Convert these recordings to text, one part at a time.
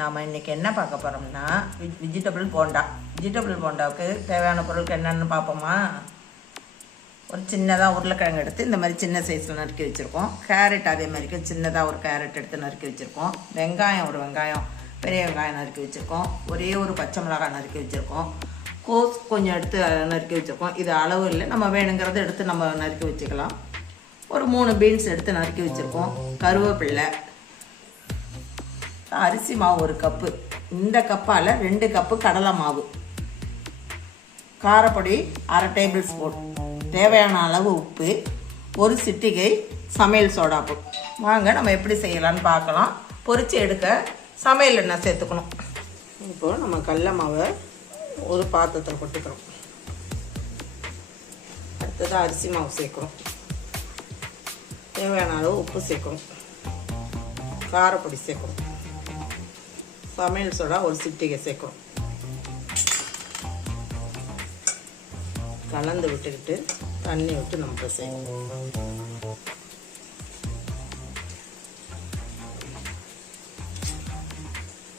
நாம் இன்றைக்கி என்ன பார்க்க போகிறோம்னா வெஜிடபிள் போண்டா. வெஜிடபிள் போண்டாவுக்கு தேவையான பொருட்கள் என்னென்னு பார்ப்போமா? ஒரு சின்னதாக உருளைக்கிழங்கு எடுத்து இந்த மாதிரி சின்ன சைஸில் நறுக்கி வச்சுருக்கோம். கேரட் அதே மாதிரிக்கு சின்னதாக ஒரு கேரட் எடுத்து நறுக்கி வச்சுருக்கோம். வெங்காயம் ஒரு வெங்காயம் பெரிய வெங்காயம் நறுக்கி வச்சுருக்கோம். ஒரே ஒரு பச்சை மிளகாய் நறுக்கி வச்சுருக்கோம். கோஸ் கொஞ்சம் எடுத்து நறுக்கி வச்சுருக்கோம். இது அளவு இல்லை. நம்ம வேணுங்கிறத எடுத்து நம்ம நறுக்கி வச்சுக்கலாம். ஒரு மூணு பீன்ஸ் எடுத்து நறுக்கி வச்சுருக்கோம். கருவேப்பில்லை அரிசி மாவு ஒரு கப்பு. இந்த கப்பால் ரெண்டு கப்பு கடலை மாவு. காரப்பொடி அரை டேபிள் ஸ்பூன் தேவையான அளவு உப்பு ஒரு சிட்டிகை சமையல் சோடாப்பு வாங்க நம்ம எப்படி செய்யலாம்னு பார்க்கலாம். பொறிச்சு எடுக்க சமையல் எண்ணெய் சேர்த்துக்கணும். இப்போ நம்ம கடல மாவை ஒரு பாத்திரத்தில் கொட்டிக்கிறோம். அடுத்தது அரிசி மாவு சேர்க்குறோம். தேவையான அளவு உப்பு சேர்க்கணும் காரப்பொடி சேர்க்கணும் சமையல் சோடா ஒரு சிட்டிகை சேர்க்குறோம் கலந்து விட்டுக்கிட்டு தண்ணி விட்டு நம்ம செய்யணும்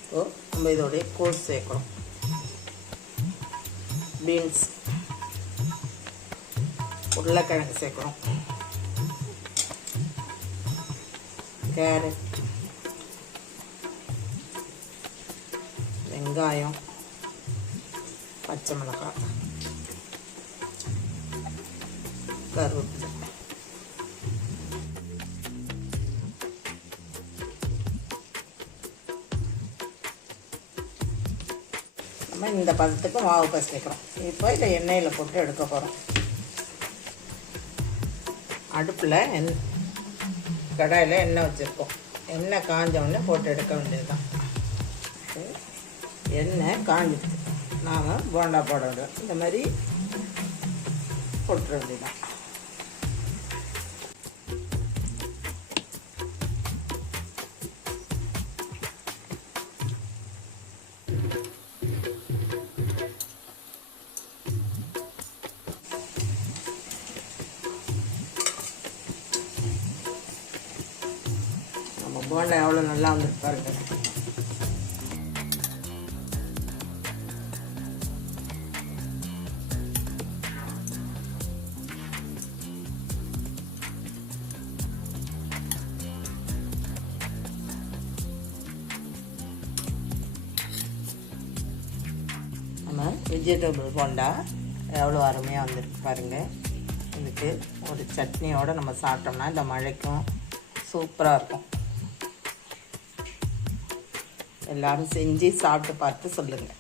இப்போ நம்ம இதோடைய கோஸ் சேர்க்குறோம் பீன்ஸ். உருளைக்கிழங்கு சேர்க்குறோம் கேரட். வெங்காயம் பச்சை மிளகாய் கருவேப்பிலை. நம்ம இந்த பதத்துக்கு மாவு பசிக்கிறோம். இப்போ இதை எண்ணெயில் போட்டு எடுக்க போகிறோம் அடுப்பில் எண் கடாயில் எண்ணெய் வச்சுருக்கோம். எண்ணெய் காஞ்ச உடனே போட்டு எடுக்க வேண்டியதுதான். எண்ணெய் காஞ்சிடுது நாம் போண்டா போட இந்த மாதிரி போட்டுற வேண்டியதான் நம்ம போண்டா எவ்வளோ நல்லா வந்துருக்கு பாருங்கள் வெஜிடபிள் போண்டா. எவ்வளோ அருமையாக வந்திருக்கு பாருங்கள் இதுக்கு ஒரு சட்னியோடு நம்ம சாப்பிட்டோம்னா இந்த மழைக்கும் சூப்பராக இருக்கும். எல்லாரும் செஞ்சு சாப்பிட்டு பார்த்து சொல்லுங்கள்